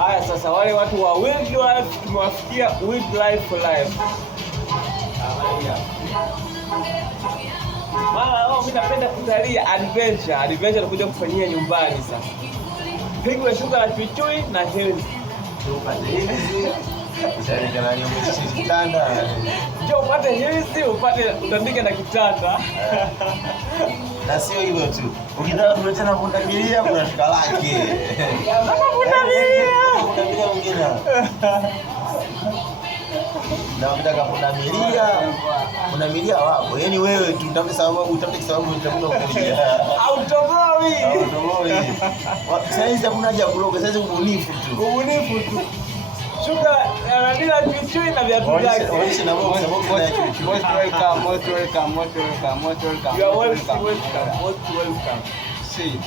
Haya sasa, wale watu wa wildlife tumewafikia, wildlife for life. Mimi napenda kutalii adventure. Adventure nakuja kufanyia nyumbani sasa. Pigwe shuka la chui na hills. Shuka hizi. Sasa kana ni umeshika kitanda. Njoo upate hills, upate utandike na kitanda. Na sio hivyo tu. Ukitaka kuleta na pundamilia kuna shuka lake. Kama pundamilia. Pundamilia mwingine. Na ukitaka pundamilia wapo. Yaani wewe tu utafute sababu utakuja kukuja. Autoboi. Sasa hakuna haja kuloga, sasa ubunifu tu. Shuka anadila chui na viatu vyake. Waisha na box na Most welcome. You are welcome. See.